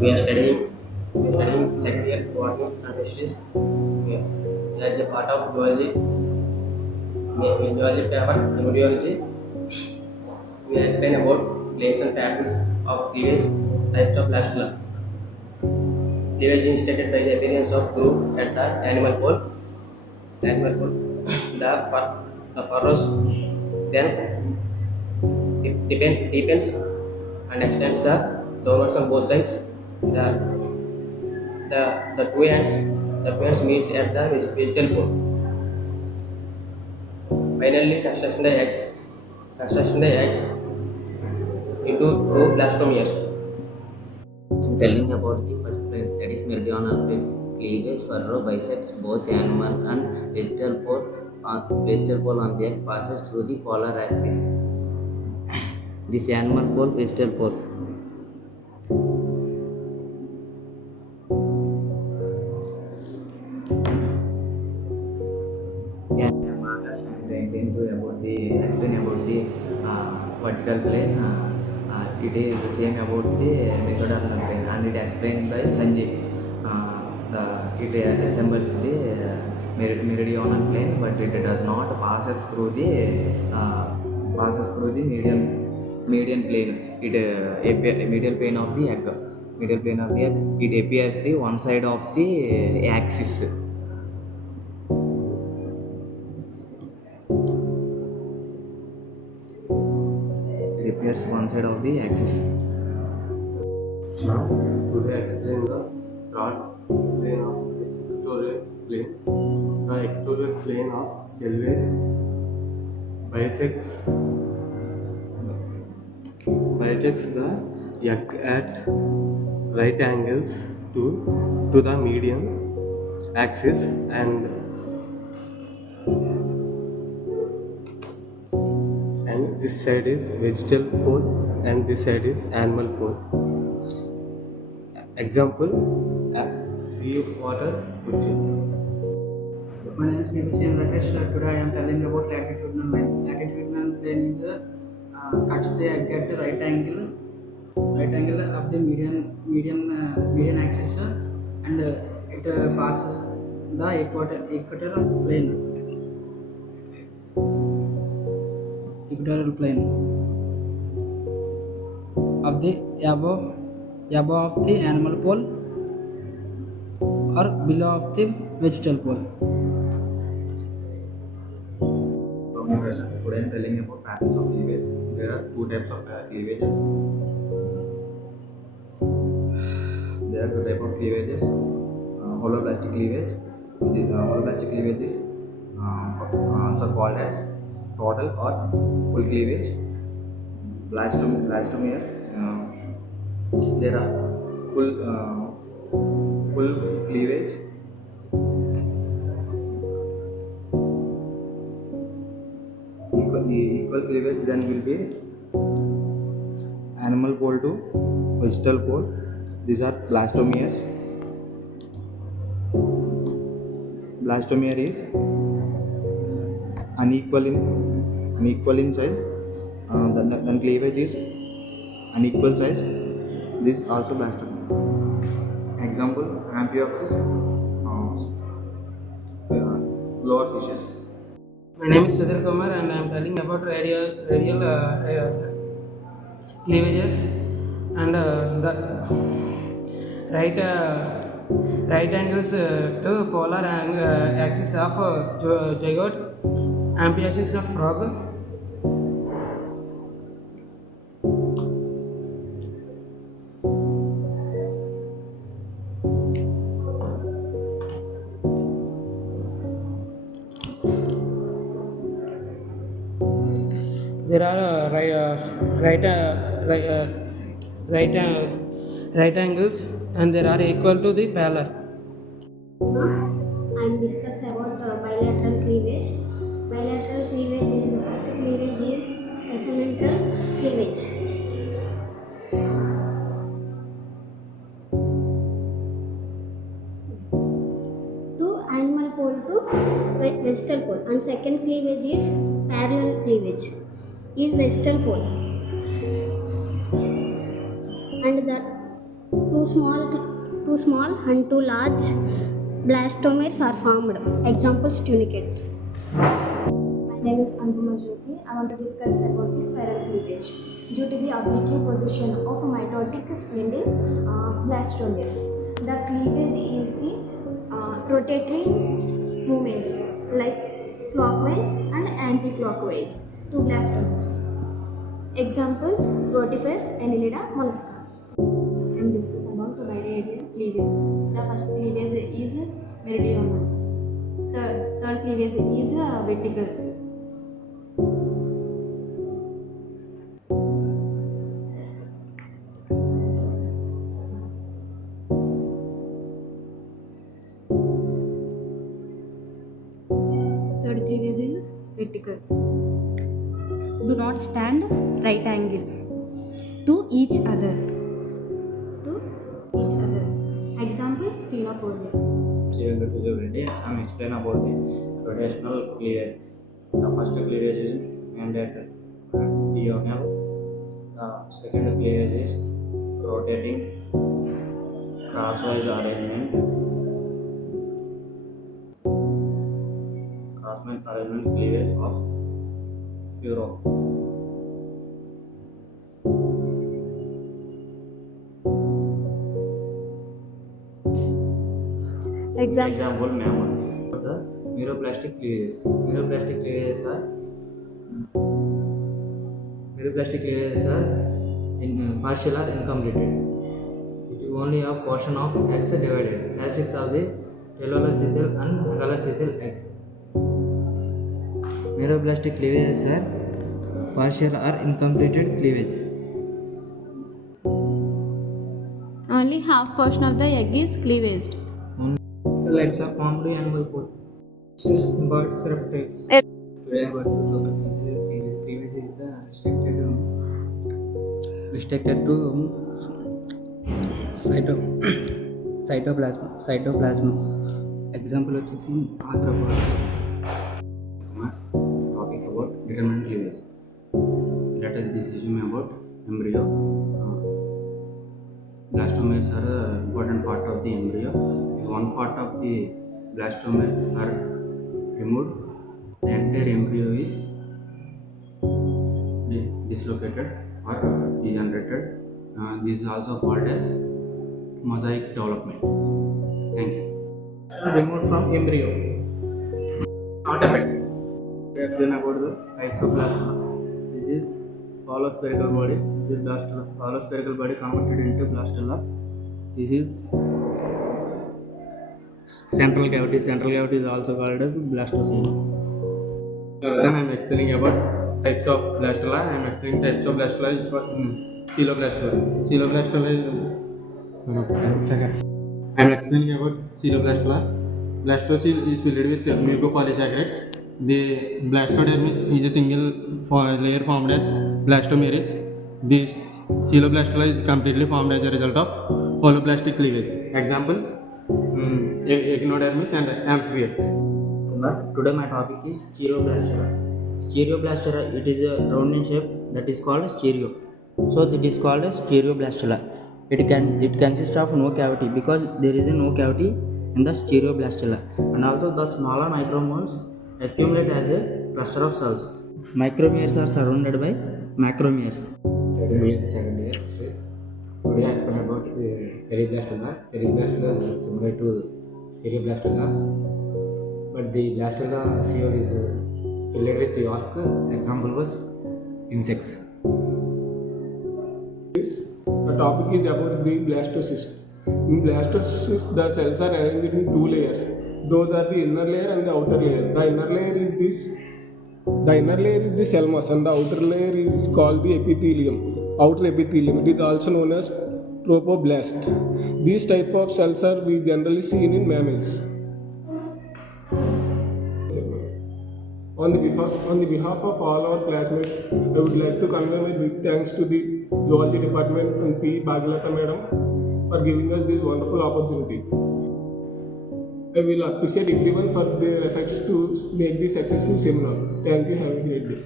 We are studying secondary botany and fisheries. As a part of zoology, zoology paper, embryology, we explain about place and patterns of cleavage, types of blastula. Cleavage is stated by the appearance of groove at the animal pole. Animal pole. The furrows then deepens and extends the downwards on both sides. The the two ends meets at the vegetal pole. Finally, construction the eggs into two blastomeres. I'm telling about the first plane, that is meridional plane. Cleavage furrow bisects both animal and vegetal pole on the egg passes through the polar axis. This animal pole, vegetal pole. Yeah, I'm going to about the explain about the vertical plane. It is the same about the meridional plane, and it explained by Sanjay. It assembles the meridional plane, but it does not passes through the median plane. Medial plane of the egg. Medial plane of the egg. It appears the one side of the axis. It appears one side of the axis. Now, today I explain the third plane of equatorial plane. The equatorial plane of selvage bisects the egg at right angles to the median axis and this side is vegetal pole and this side is animal pole. Example, sea water Uchi. My name is BBC Rakesh. Today I am telling about latitudinal line. Latitudinal plane is cuts the egg at the right angle of the median axis, and it passes the equatorial plane of the above of the animal pole or below of the vegetal pole. Today I am telling about patterns of cleavage. There are two types of cleavages. There are two types of cleavages. Holoblastic cleavage. The holoblastic cleavage is also called as total or full cleavage. Blastomere. There are full cleavage. Equal cleavage then will be animal pole to vegetal pole. These are blastomeres. Blastomere is unequal in size. Then cleavage is unequal size. This also blastomere. Example, Amphioxus, lower fishes. My name is Sudhir Kumar and I am telling about radial cleavages and the right angles to polar axis of zygote, amphiaxis of frog. There are right angles and there are equal to the polar. I'm discuss about bilateral cleavage. Bilateral cleavage is the first cleavage is asymmetrical cleavage. To animal pole to vegetal pole, and second cleavage is parallel cleavage. Is vegetal pole, and Too small, too small and too large blastomeres are formed. Examples tunicate. My name is Anupama Jyoti. I want to discuss about the spiral cleavage. Due to the oblique position of mitotic spindle blastomere, the cleavage is the rotatory movements like clockwise and anti-clockwise to blastomeres. Examples: rotifers, Annelida, mollusca. I am discuss about the biradial cleavage. The first cleavage is meridional. The third cleavage is vertical. Third cleavage is vertical. Do not stand right angle to each other. To each other. Example: Tenophobia. I am explain about the rotational cleavage. The first cleavage is mandated diagonal. The second cleavage is rotating crosswise arrangement. Crosswise arrangement cleavage of furrow. Example mammal. The neuroplastic cleavages. Neuroplastic cleavages are partial or incompleted. It only a portion of X divided. Characteristics of the telolecithal and megalolecithal X. Neuroplastic cleavages are partial or incompleted cleavage. Only half portion of the egg is cleavaged. Legs are formed in animal food. Fish, birds, reptiles. Today about cleavage is the restricted to cytoplasm. Example వచ్చేసి arthropods. Topic about determinate cleavage. Let us discuss about embryo. Blastomeres are an important part of the embryo. If one part of the blastomere are removed, the entire embryo is dislocated or degenerated. This is also called as mosaic development. Thank you. Removed from embryo. Automatic. Explain about the types of blastula. This is hollow spherical body. This is blastula. Hollow spherical body converted into blastula. This is central cavity. Central cavity is also called as blastocele. Then I am explaining about types of blastula. I am explaining types of blastula is for coeloblastula. Coeloblastula is I am explaining about coeloblastula. Blastocele is filled with mucopolysaccharides. The blastodermis is a single layer formed as blastomeres. This coeloblastula is completely formed as a result of holoblastic cleavage. Examples: echinodermis and amphibians. Today my topic is stereoblastula. Stereoblastula, it is a round in shape that is called stereo. So it is called as stereoblastula. It consists of no cavity because there is no cavity in the stereoblastula, and also the smaller micromoles accumulate as a cluster of cells. Micromeres are surrounded by macromeres. Second year. Today I explain about periblastula. Periblastula is similar to cereblastula, but the blastula sphere is filled with yolk. Example was insects. The topic is about the blastocyst. In blastocyst, the cells are arranged in two layers. Those are the inner layer and the outer layer. The inner layer is the cell mass, and the outer layer is called the epithelium. Outer epithelium. It is also known as trophoblast. These type of cells are we generally seen in mammals. On the behalf of all our classmates, I would like to convey my big thanks to the Zoology Department and P. Bhagilata Madam for giving us this wonderful opportunity. I will appreciate everyone for their efforts to make this successful seminar. Thank you. Have a great day.